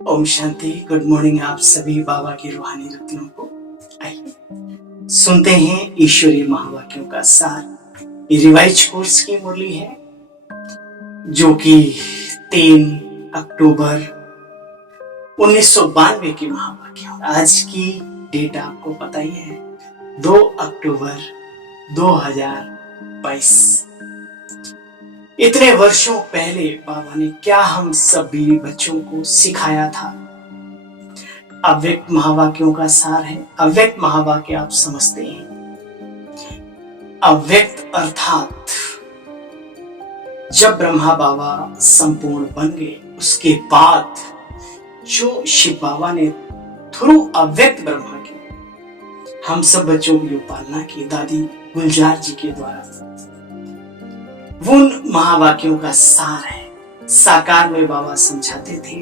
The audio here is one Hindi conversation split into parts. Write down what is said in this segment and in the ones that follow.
ओम शांति। गुड मॉर्निंग आप सभी बाबा के रूहानी रत्नों को। आइए सुनते हैं ईश्वरीय महावाक्यों का सार। ये रिवाइज कोर्स की मुरली है जो कि 3 अक्टूबर 1992 की महावाक्य। आज की डेट आपको पता ही है, 2 अक्टूबर 2022। इतने वर्षों पहले बाबा ने क्या हम सभी बच्चों को सिखाया था। अव्यक्त महावाक्यों का सार है। अव्यक्त महावाक्य आप समझते हैं। अव्यक्त अर्थात जब ब्रह्मा बाबा संपूर्ण बन गए, उसके बाद जो शिव बाबा ने थ्रू अव्यक्त ब्रह्मा की हम सब बच्चों की पालना की, दादी गुलजार जी के द्वारा, वो उन महावाक्यों का सार है। साकार में बाबा समझाते थे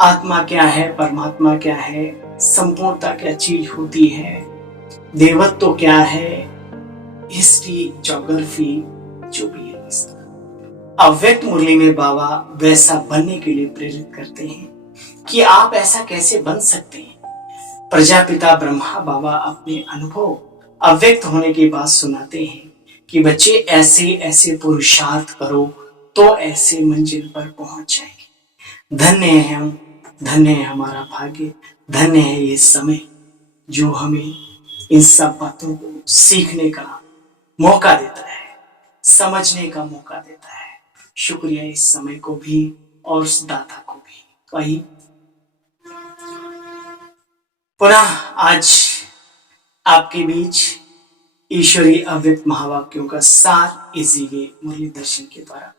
आत्मा क्या है, परमात्मा क्या है, संपूर्णता क्या चीज होती है, देवत्व क्या है, हिस्ट्री, ज्योग्राफी, जो भी है। अव्यक्त मुरली में बाबा वैसा बनने के लिए प्रेरित करते हैं कि आप ऐसा कैसे बन सकते हैं। प्रजापिता ब्रह्मा बाबा अपने अनुभव अव्यक्त होने की बात सुनाते हैं कि बच्चे ऐसे ऐसे पुरुषार्थ करो तो ऐसे मंजिल पर पहुंच जाएंगे। धन्य है हम, धन्य है हमारा भाग्य, धन्य है ये समय जो हमें इन सब बातों को सीखने का मौका देता है, समझने का मौका देता है। शुक्रिया इस समय को भी और उस दाता को भी। वही पुनः आज आपके बीच ईश्वरीय अव्यक्त महावाक्यों का सार इसी वे मुरली दर्शन के द्वारा।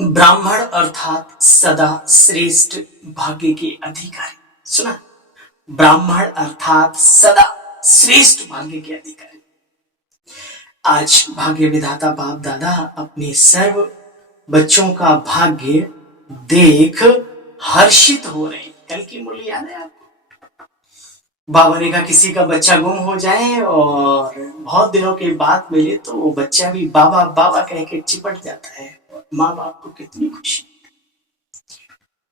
ब्राह्मण अर्थात सदा श्रेष्ठ भाग्य के अधिकारी। सुना, ब्राह्मण अर्थात सदा श्रेष्ठ भाग्य के अधिकारी। आज भाग्य विधाता बाप दादा अपने सर्व बच्चों का भाग्य देख हर्षित हो रहे हैं। कल की मुरली याद है आपको? बाबा ने कहा किसी का बच्चा गुम हो जाए और बहुत दिनों के बाद मिले तो वो बच्चा भी बाबा बाबा कह के चिपट जाता है। माँ बाप को कितनी खुशी।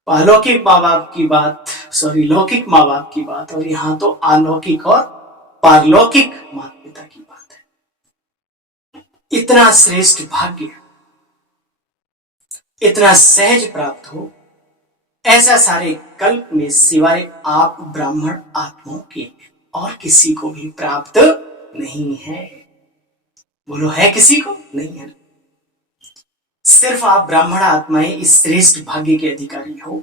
अलौकिक माँ बाप की बात, लौकिक माँ बाप की बात, और यहाँ तो अलौकिक और पारलौकिक माता पिता की बात है। इतना श्रेष्ठ भाग्य, इतना सहज प्राप्त हो, ऐसा सारे कल्प में सिवाय आप ब्राह्मण आत्माओं के और किसी को भी प्राप्त नहीं है। बोलो, है किसी को? नहीं है। सिर्फ आप ब्राह्मण आत्माएं इस श्रेष्ठ भाग्य के अधिकारी हो।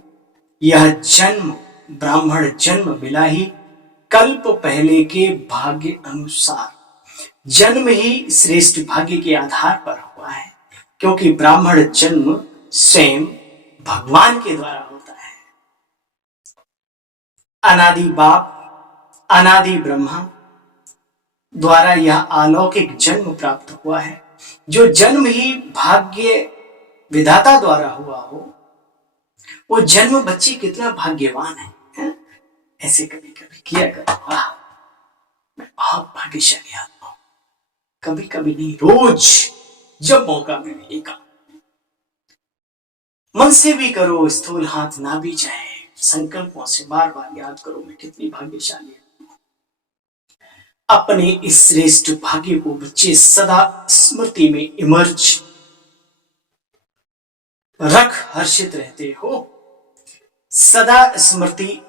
यह जन्म ब्राह्मण जन्म मिला ही कल्प पहले के भाग्य अनुसार। जन्म ही श्रेष्ठ भाग्य के आधार पर हुआ है, क्योंकि ब्राह्मण जन्म स्वयं भगवान के द्वारा होता है। अनादि बाप, अनादि ब्रह्मा द्वारा यह अलौकिक जन्म प्राप्त हुआ है। जो जन्म ही भाग्य विधाता द्वारा हुआ हो, वो जन्म बच्चे कितना भाग्यवान है? ऐसे कभी कभी किया करो, वाह मैं बहुत भाग्यशाली आत्मा हूं। कभी कभी नहीं, रोज जब मौका मिले एक मन से भी करो, स्थूल हाथ ना भी जाए, संकल्पों से बार बार याद करो मैं कितनी भाग्यशाली हूं। अपने इस श्रेष्ठ भाग्य को बच्चे सदा स्मृति में इमर्ज रख हर्षित रहते हो। सदा स्मृति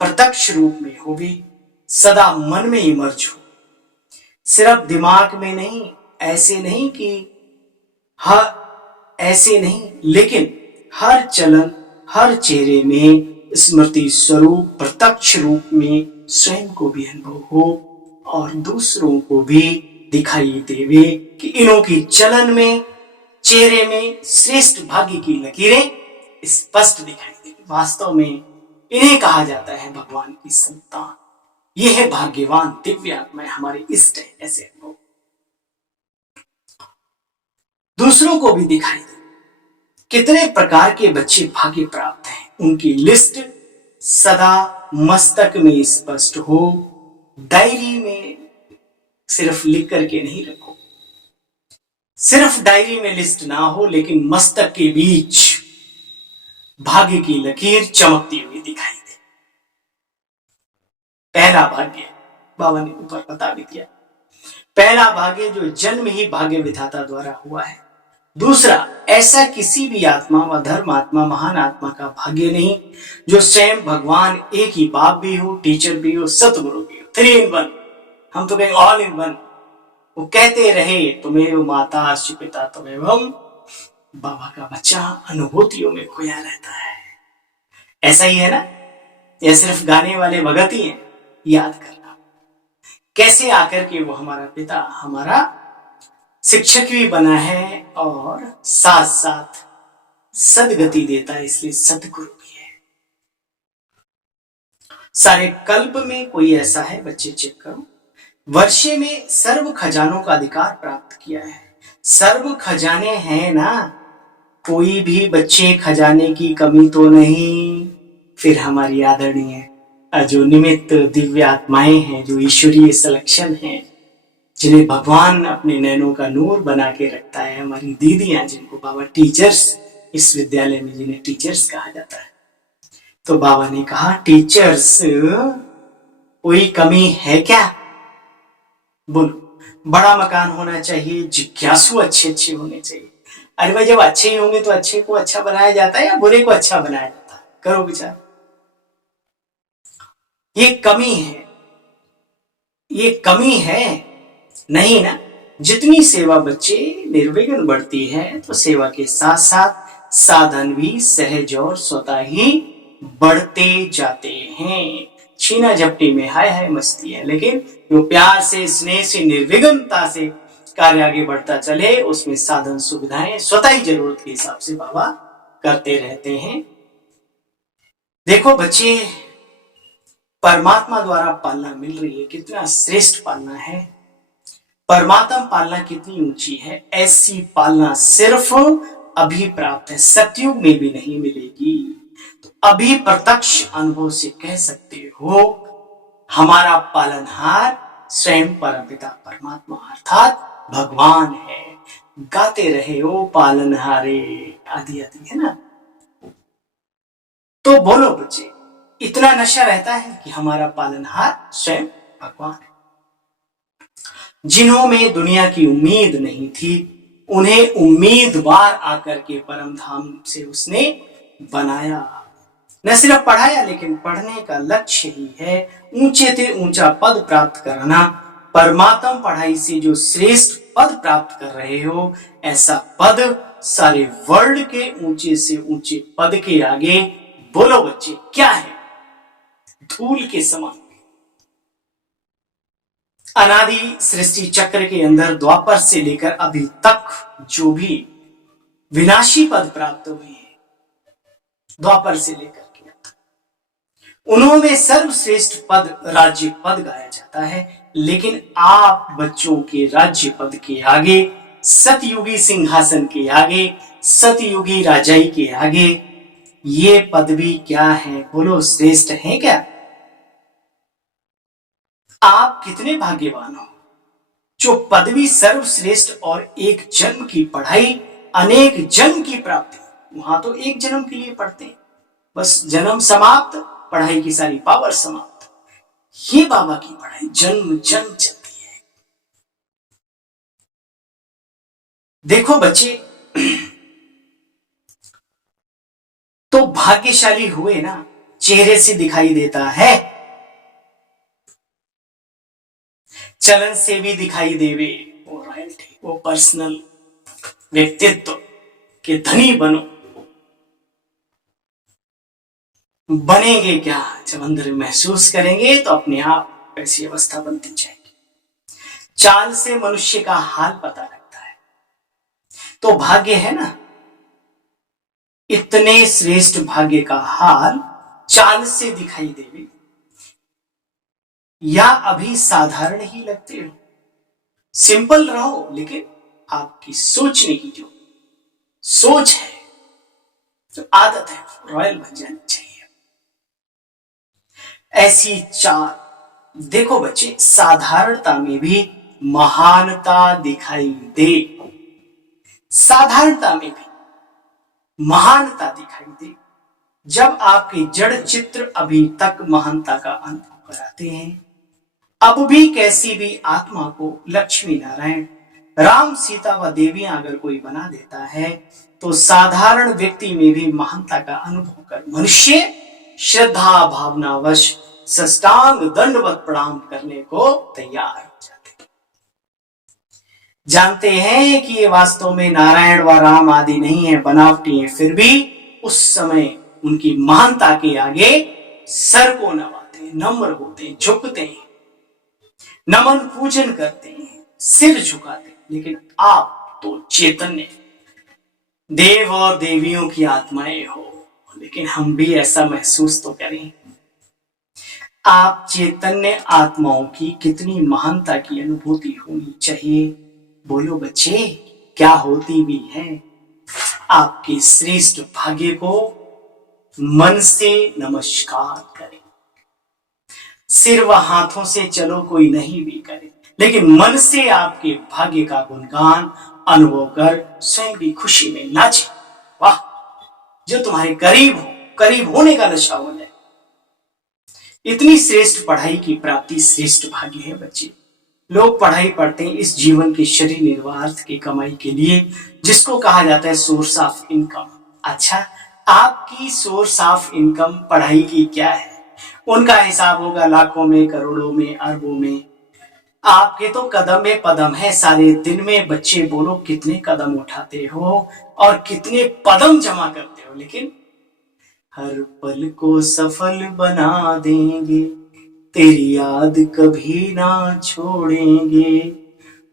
प्रत्यक्ष रूप में हो भी, सदा मन में इमर्ज हो, सिर्फ दिमाग में नहीं। ऐसे नहीं कि ऐसे नहीं, लेकिन हर चलन, हर चेहरे में स्मृति स्वरूप प्रत्यक्ष रूप में स्वयं को भी अनुभव हो और दूसरों को भी दिखाई देवे कि इन्हों की चलन में, चेहरे में श्रेष्ठ भाग्य की लकीरें स्पष्ट दिखाई देवी। वास्तव में इन्हें कहा जाता है भगवान की संतान। ये है भाग्यवान दिव्य आत्माएं, हमारे इष्ट है। ऐसे अनुभव दूसरों को भी दिखाई दे। कितने प्रकार के बच्चे भाग्य प्राप्त हैं, उनकी लिस्ट सदा मस्तक में स्पष्ट हो। डायरी में सिर्फ लिख करके नहीं रखो, सिर्फ डायरी में लिस्ट ना हो, लेकिन मस्तक के बीच भाग्य की लकीर चमकती हुई दिखाई दे। पहला भाग्य बाबा ने ऊपर बता भी दिया, पहला भाग्य जो जन्म ही भाग्य विधाता द्वारा हुआ है। दूसरा, ऐसा किसी भी आत्मा व धर्मात्मा महान आत्मा का भाग्य नहीं जो स्वयं भगवान एक ही बाप भी हो, टीचर भी हो, सतगुरु भी हो, 3 in 1। हम तो कहें ऑल इन वन। वो कहते रहे तुम्हें माता पिता तुम्हें बाबा का बच्चा अनुभूतियों में खोया रहता है। ऐसा ही है ना? या सिर्फ गाने वाले भगत ही हैं? याद करना कैसे आकर के वो हमारा पिता, हमारा शिक्षक भी बना है और साथ साथ सदगति देता है, इसलिए सतगुरु भी है। सारे कल्प में कोई ऐसा है, बच्चे चेक करो, वर्षे में सर्व खजानों का अधिकार प्राप्त किया है। सर्व खजाने हैं ना, कोई भी बच्चे खजाने की कमी तो नहीं। फिर हमारी आदरणीय जो निमित्त दिव्य आत्माएं हैं, जो ईश्वरीय सलेक्शन हैं, जिन्हें भगवान अपने नैनों का नूर बना के रखता है, हमारी दीदियां जिनको बाबा टीचर्स, इस विद्यालय में जिन्हें टीचर्स कहा जाता है, तो बाबा ने कहा टीचर्स कोई कमी है क्या? बोलो। बड़ा मकान होना चाहिए, जिज्ञासु अच्छे अच्छे होने चाहिए। अरे भाई, जब अच्छे ही होंगे तो अच्छे को अच्छा बनाया जाता है या बुरे को अच्छा बनाया जाता है? करो विचार। ये कमी है, ये कमी है नहीं ना। जितनी सेवा बच्चे निर्विघ्न बढ़ती है तो सेवा के साथ साथ साधन भी सहज और स्वतः ही बढ़ते जाते हैं। छीना झपटी में हाय हाय मस्ती है, लेकिन जो प्यार से, स्नेह से, निर्विघ्नता से कार्य आगे बढ़ता चले, उसमें साधन सुविधाएं स्वतः ही जरूरत के हिसाब से बाबा करते रहते हैं। देखो बच्चे, परमात्मा द्वारा पालना मिल रही है, कितना श्रेष्ठ पालना है। परमात्मा पालना कितनी ऊंची है, ऐसी पालना सिर्फ अभी प्राप्त है, सतयुग में भी नहीं मिलेगी। तो अभी प्रत्यक्ष अनुभव से कह सकते हो, हमारा पालनहार स्वयं परमपिता परमात्मा अर्थात भगवान है। गाते रहे ओ पालनहारे, आदि आदि, है ना? तो बोलो बच्चे, इतना नशा रहता है कि हमारा पालनहार स्वयं भगवान है। जिन्हों में दुनिया की उम्मीद नहीं थी, उन्हें उम्मीदवार आकर के परम धाम से उसने बनाया। न सिर्फ पढ़ाया, लेकिन पढ़ने का लक्ष्य ही है ऊंचे से ऊंचा पद प्राप्त करना। परमात्मा पढ़ाई से जो श्रेष्ठ पद प्राप्त कर रहे हो, ऐसा पद सारे वर्ल्ड के ऊंचे से ऊंचे पद के आगे, बोलो बच्चे, क्या है? धूल के समान। अनादि सृष्टि चक्र के अंदर द्वापर से लेकर अभी तक जो भी विनाशी पद प्राप्त हुए हैं, द्वापर से लेकर के, उन्होंने सर्वश्रेष्ठ पद राज्य पद गाया जाता है। लेकिन आप बच्चों के राज्य पद के आगे, सतयुगी सिंहासन के आगे, सतयुगी राजाई के आगे, ये पद भी क्या है? बोलो, श्रेष्ठ है क्या? आप कितने भाग्यवान हो जो पदवी सर्वश्रेष्ठ और एक जन्म की पढ़ाई, अनेक जन्म की प्राप्ति। वहां तो एक जन्म के लिए पढ़ते हैं, बस जन्म समाप्त, पढ़ाई की सारी पावर समाप्त। ये बाबा की पढ़ाई जन्म जन्म चलती है। देखो बच्चे, तो भाग्यशाली हुए ना, चेहरे से दिखाई देता है, चलन से भी दिखाई देवे। वो रॉयल्टी, वो पर्सनल व्यक्तित्व के धनी बनो। बनेंगे क्या? जब अंदर महसूस करेंगे तो अपने आप ऐसी अवस्था बनती जाएगी। चाल से मनुष्य का हाल पता लगता है। तो भाग्य है ना, इतने श्रेष्ठ भाग्य का हाल चाल से दिखाई देवे या अभी साधारण ही लगते हो? सिंपल रहो, लेकिन आपकी सोचने की जो सोच है, जो आदत है, रॉयल बन जानी चाहिए। ऐसी चाल, देखो बच्चे, साधारणता में भी महानता दिखाई दे, साधारणता में भी महानता दिखाई दे। जब आपके जड़ चित्र अभी तक महानता का अनुभव कराते हैं, अब भी कैसी भी आत्मा को लक्ष्मी नारायण, राम सीता व देवियां अगर कोई बना देता है, तो साधारण व्यक्ति में भी महानता का अनुभव कर मनुष्य श्रद्धा भावनावश साष्टांग दंडवत प्रणाम करने को तैयार हो जाते। जानते हैं कि ये वास्तव में नारायण व राम आदि नहीं है, बनावटी है, फिर भी उस समय उनकी महानता के आगे सर को नवाते, नम्र होते, झुकते हैं, नमन पूजन करते हैं, सिर झुकाते हैं। लेकिन आप तो चैतन्य देव और देवियों की आत्माएं हो, लेकिन हम भी ऐसा महसूस तो करें। आप चैतन्य आत्माओं की कितनी महानता की अनुभूति होनी चाहिए, बोलो बच्चे, क्या होती भी है। आपके श्रेष्ठ भाग्य को मन से नमस्कार करें। सिर व हाथों से चलो कोई नहीं भी करे, लेकिन मन से आपके भाग्य का गुणगान अनुभव कर स्वयं भी खुशी में नाचे। वाह, जो तुम्हारे करीब हो, करीब होने का नशा हो जाए। इतनी श्रेष्ठ पढ़ाई की प्राप्ति श्रेष्ठ भाग्य है बच्चे। लोग पढ़ाई पढ़ते हैं इस जीवन के शरीर निर्वाह की कमाई के लिए, जिसको कहा जाता है सोर्स ऑफ इनकम। अच्छा, आपकी सोर्स ऑफ इनकम पढ़ाई की क्या है? उनका हिसाब होगा लाखों में, करोड़ों में, अरबों में। आपके तो कदम में पदम है। सारे दिन में बच्चे बोलो कितने कदम उठाते हो और कितने पदम जमा करते हो, लेकिन हर पल को सफल बना देंगे, तेरी याद कभी ना छोड़ेंगे।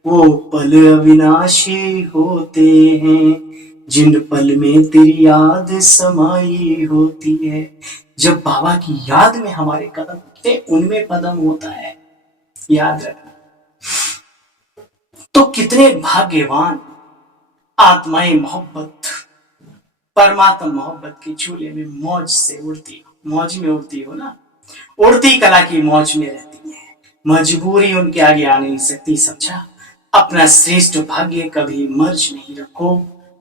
वो पल अविनाशी होते हैं, जिन पल में तेरी याद समाई होती है। जब बाबा की याद में हमारे कदम उठते, उनमें पदम होता है, याद रखना। तो कितने भाग्यवान आत्माएं मोहब्बत, परमात्मा मोहब्बत के झूले में मौज से उड़ती हो, मौज में उड़ती हो ना, उड़ती कला की मौज में रहती है। मजबूरी उनके आगे आ नहीं सकती, समझा। अपना श्रेष्ठ भाग्य कभी मर्ज नहीं रखो,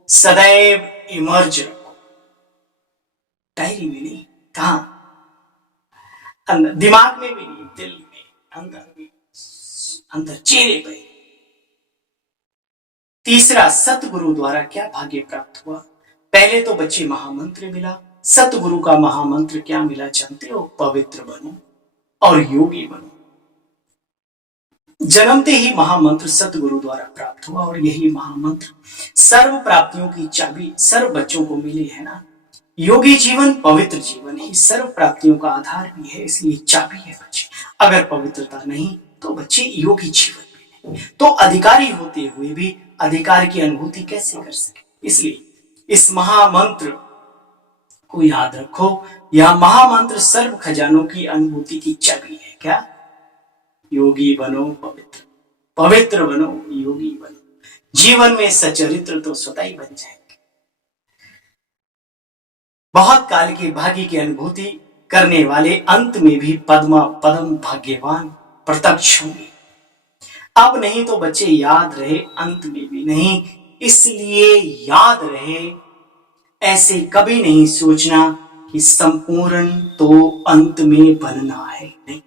सदैव इमर्ज रखो। डायरी में नहीं, कहां? अंदर, दिमाग में भी नहीं, दिल में, अंदर भी, अंदर चेहरे पे। तीसरा, सतगुरु द्वारा क्या भाग्य प्राप्त हुआ? पहले तो बच्चे महामंत्र मिला। सतगुरु का महामंत्र क्या मिला जानते हो? पवित्र बनो और योगी बनो। जन्मते ही महामंत्र सतगुरु द्वारा प्राप्त हुआ, और यही महामंत्र सर्व प्राप्तियों की चाबी सर्व बच्चों को मिली है ना। योगी जीवन, पवित्र जीवन ही सर्व प्राप्तियों का आधार भी है, इसलिए चाबी है बच्चे। अगर पवित्रता नहीं तो बच्चे योगी जीवन भी नहीं, तो अधिकारी होते हुए भी अधिकार की अनुभूति कैसे कर सके। इसलिए इस महामंत्र को याद रखो। यह महामंत्र सर्व खजानों की अनुभूति की चाबी है। क्या? योगी बनो, पवित्र, पवित्र बनो, योगी बनो। जीवन में सचरित्र तो स्वतः ही बन जाएंगे। बहुत काल के भाग्य की अनुभूति करने वाले अंत में भी पदम भाग्यवान प्रत्यक्ष होंगे। अब नहीं तो बच्चे याद रहे, अंत में भी नहीं। इसलिए याद रहे, ऐसे कभी नहीं सोचना कि संपूर्ण तो अंत में बनना है। नहीं,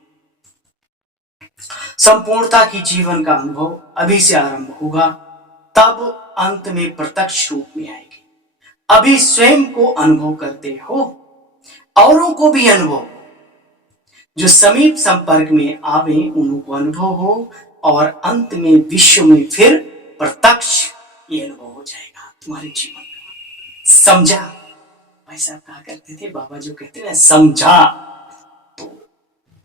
संपूर्णता की जीवन का अनुभव अभी से आरंभ होगा, तब अंत में प्रत्यक्ष रूप में आएगी। अभी स्वयं को अनुभव करते हो, औरों को भी अनुभव, जो समीप संपर्क में आवे उनको अनुभव हो, और अंत में विश्व में फिर प्रत्यक्ष ये अनुभव हो जाएगा तुम्हारे जीवन में। समझा? भाई साहब कहा करते थे, बाबा जो कहते हैं समझा, तो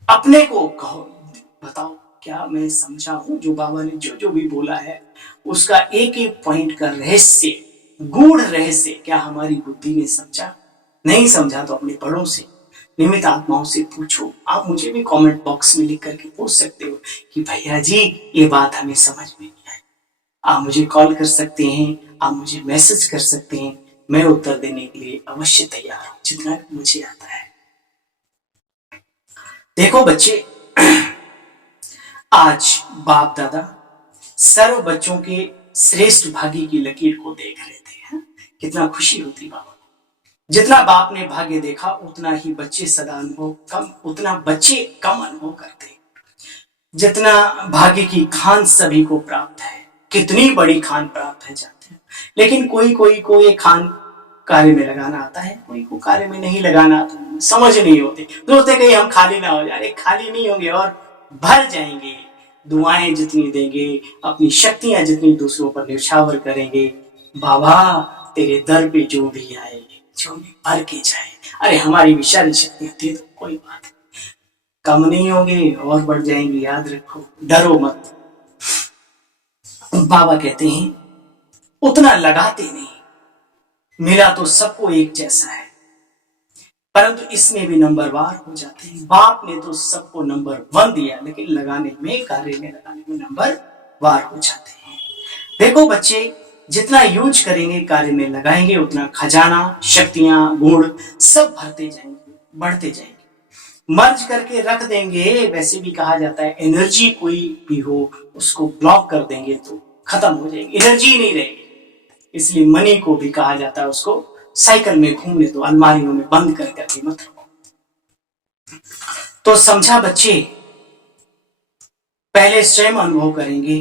अपने को कहो, बताओ क्या मैं समझा हूं? जो बाबा ने जो भी बोला है उसका एक एक पॉइंट का रहस्य, गूढ़ रहस्य क्या हमारी बुद्धि ने समझा? नहीं समझा तो अपने बड़ों से, निमित्त आत्माओं से पूछो। आप मुझे भी कमेंट बॉक्स में लिख करके पूछ सकते हो कि भैया जी ये बात हमें समझ में नहीं आई। आप मुझे कॉल कर सकते हैं, आप मुझे मैसेज कर सकते हैं, मैं उत्तर देने के लिए अवश्य तैयार हूं, जितना भी मुझे आता है। देखो बच्चे, आज बाप दादा सर्व बच्चों के श्रेष्ठ भाग्य की लकीर को देख रहे थे। कितना खुशी होती बाबा। जितना बाप ने भाग्य देखा उतना ही बच्चे सदा अनुभव कम, उतना बच्चे कम अनुभव करते। जितना भाग्य की खान सभी को प्राप्त है, कितनी बड़ी खान प्राप्त है जाते हैं, लेकिन कोई कोई को ये खान कार्य में लगाना आता है, कोई को कार्य में नहीं लगाना आता, समझ नहीं होती, सोचते कहीं हम खाली ना हो जाए। खाली नहीं होंगे और भर जाएंगे। दुआएं जितनी देंगे, अपनी शक्तियां जितनी दूसरों पर न्यौछावर करेंगे, बाबा तेरे दर पे जो भी आए, जो भी भर के जाए। अरे हमारी भी सारी शक्तियां दे दो, कोई बात नहीं, कम नहीं होंगे और बढ़ जाएंगे। याद रखो, डरो मत। बाबा कहते हैं उतना लगाते नहीं, मिला तो सबको एक जैसा है, परंतु इसमें भी नंबरवार हो जाते हैं। बाप ने तो सबको नंबर 1 दिया, लेकिन लगाने में, कार्य में लगाने में नंबरवार हो जाते हैं। देखो बच्चे, जितना यूज करेंगे, कार्य में लगाएंगे, उतना खजाना, शक्तियां, गुण सब भरते जाएंगे, बढ़ते जाएंगे। मर्ज करके रख देंगे, वैसे भी कहा जाता है एनर्जी कोई भी हो उसको ब्लॉक कर देंगे तो खत्म हो जाएगी, एनर्जी नहीं रहेगी। इसलिए मनी को भी कहा जाता है उसको साइकिल में घूमने दो, अलमारियों में बंद करके मत रखो। तो समझा बच्चे, पहले स्वयं अनुभव करेंगे,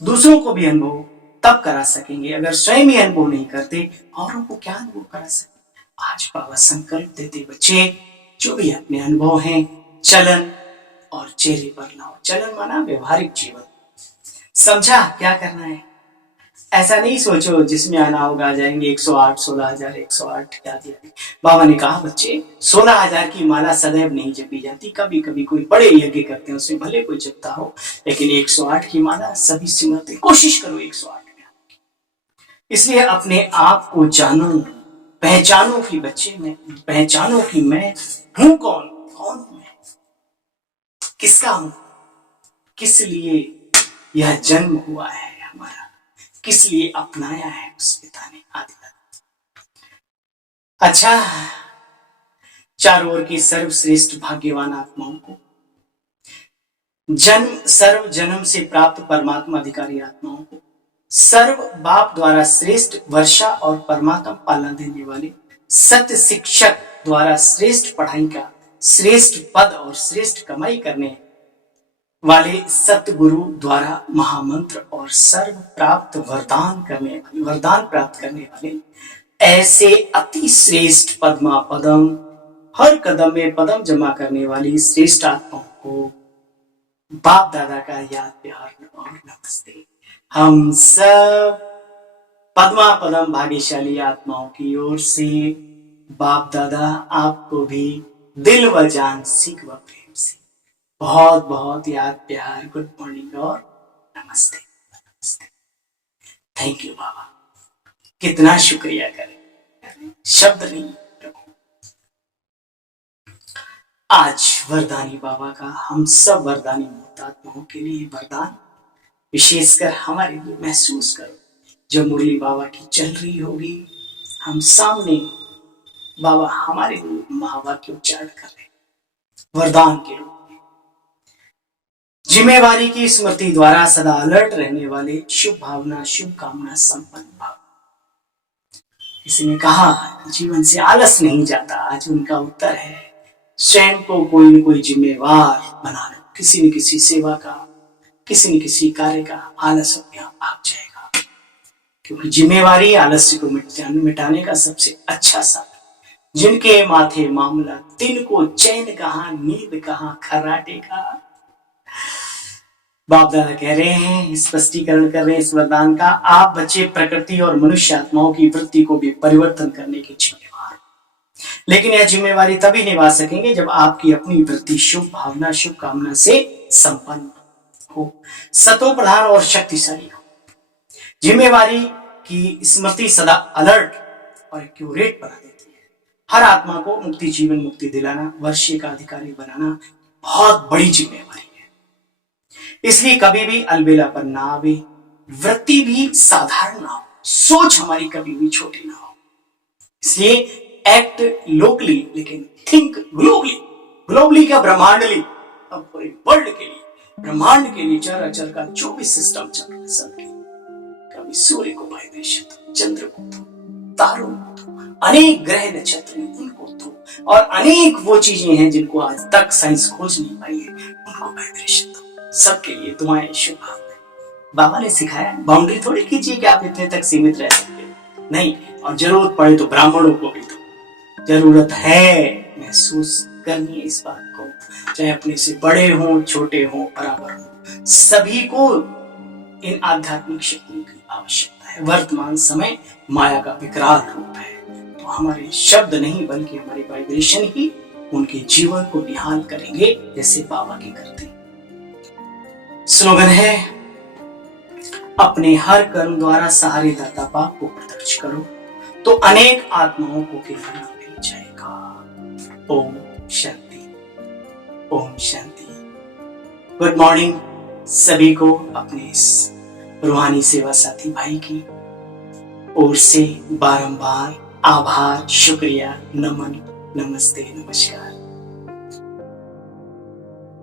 दूसरों को भी अनुभव तब करा सकेंगे। अगर स्वयं ही अनुभव नहीं करते, औरों को क्या अनुभव करा सकेंगे। आज बाबा संकल्प देते बच्चे, जो भी अपने अनुभव हैं चलन और चेहरे पर लाओ। चलन माना व्यवहारिक जीवन। समझा क्या करना है। ऐसा नहीं सोचो जिसमें आना होगा आ जाएंगे 108, 16,000, 108 क्या दिया। बाबा ने कहा बच्चे, 16,000 की माला सदैव नहीं जपी जाती, कभी कभी कोई बड़े यज्ञ करते हैं उसमें भले कोई जपता हो, लेकिन 108 की माला सभी सिमरते। कोशिश करो 108 में। इसलिए अपने आप को जानो, पहचानो कि बच्चे मैं, पहचानो कि मैं हूं कौन, कौन हूं मैं, किसका हूं, किस लिए यह जन्म हुआ है हमारा, किस लिए अपनाया है उस पिता ने आदि। अच्छा, चारों ओर की सर्वश्रेष्ठ भाग्यवान आत्माओं को, जन्म सर्व जन्म से प्राप्त परमात्मा अधिकारी आत्माओं को, सर्व बाप द्वारा श्रेष्ठ वर्षा और परमात्मा पालना देने वाले सत्य शिक्षक द्वारा श्रेष्ठ पढ़ाई का श्रेष्ठ पद और श्रेष्ठ कमाई करने वाले सतगुरु द्वारा महामंत्र और सर्व प्राप्त वरदान प्राप्त करने वाले ऐसे अति श्रेष्ठ पद्मा पदम, हर कदम में पदम जमा करने वाली श्रेष्ठ आत्माओं को बाप दादा का याद प्यार और नमस्ते। हम सब पद्मा पदम भाग्यशाली आत्माओं की ओर से बाप दादा आपको भी दिल व जान, सीख व प्रेम से बहुत बहुत याद प्यार, गुड मॉर्निंग और नमस्ते। थैंक यू बाबा। कितना शुक्रिया करें, शब्द नहीं। आज वरदानी बाबा का हम सब वरदानी मुक्तात्माओं के लिए वरदान, विशेषकर हमारे लिए महसूस करो। जो मुरली बाबा की चल रही होगी, हम सामने बाबा हमारे लिए महावाक्य उच्चारण कर रहे वरदान के रूप में। जिम्मेवारी की स्मृति द्वारा सदा अलर्ट रहने वाले शुभ भावना, शुभ कामना संपन्न भाव। किसी ने कहा जीवन से आलस नहीं जाता, आज उनका उत्तर है स्वयं को कोई न कोई जिम्मेवार बना लो। किसी न किसी सेवा का, किसी न किसी कार्य का आलस अपने आप भाग जाएगा, क्योंकि जिम्मेवारी आलस्य को मिटाने का सबसे अच्छा साधन। जिनके माथे मामला, तिनको चैन कहां, नींद कहां, खर्राटे का। बाप दादा कह रहे हैं, स्पष्टीकरण कर रहे हैं इस वरदान का, आप बच्चे प्रकृति और मनुष्य आत्माओं की वृत्ति को भी परिवर्तन करने की जिम्मेवार, लेकिन यह जिम्मेवारी तभी निभा सकेंगे जब आपकी अपनी वृत्ति शुभ भावना, शुभ कामना से संपन्न हो, सतो प्रधान और शक्तिशाली हो। जिम्मेवारी की स्मृति सदा अलर्ट और एक्यूरेट बना देती है। हर आत्मा को मुक्ति, जीवन मुक्ति दिलाना, वर्षीय का अधिकारी बनाना बहुत बड़ी जिम्मेवारी है। इसलिए कभी भी अलबेलापन ना आवे, वृत्ति भी साधारण ना हो, सोच हमारी कभी भी छोटी ना हो। इसलिए एक्ट लोकली लेकिन थिंक ग्लोबली। ग्लोबली क्या, ब्रह्मांडली, अब पूरे वर्ल्ड के लिए, ब्रह्मांड के लिए चराचर का जो भी सिस्टम चल रहा है सबके, कभी सूर्य को वायदेश, चंद्र को, तारों को, अनेक ग्रह नक्षत्र हैं उनको दो, और अनेक वो चीजें हैं जिनको आज तक साइंस खोज नहीं पाई है, उनको वाइब्रेशन दो। सबके लिए दुआएं, शुभकामनाएं। बाबा ने सिखाया, बाउंड्री थोड़ी कीजिए कि आप इतने तक सीमित रह सकते हो, नहीं। और जरूरत पड़े तो ब्राह्मणों को भी दो। जरूरत है महसूस करनी है इस बात को, चाहे अपने से बड़े हों, छोटे हों, बराबर हों, सभी को इन आध्यात्मिक शक्तियों की आवश्यकता है। वर्तमान समय माया का विकराल रूप है, तो हमारे शब्द नहीं बल्कि हमारे वाइब्रेशन ही उनके जीवन को निहाल करेंगे, जैसे बाबा के करते। स्लोगन है, अपने हर कर्म द्वारा सहारे दाता बाप को प्रत्यक्ष करो तो अनेक आत्माओं को किराया मिल जाएगा। ओम शांति, ओम शांति। गुड मॉर्निंग सभी को अपने इस रूहानी सेवा साथी भाई की ओर से बारंबार आभार, शुक्रिया, नमन, नमस्ते, नमस्कार।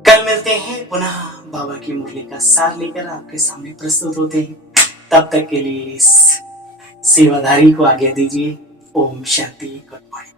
कल मिलते हैं पुनः, बाबा की मुरली का सार लेकर आपके सामने प्रस्तुत होते हैं। तब तक के लिए इस सेवाधारी को आज्ञा दीजिए। Om Shanti, good morning.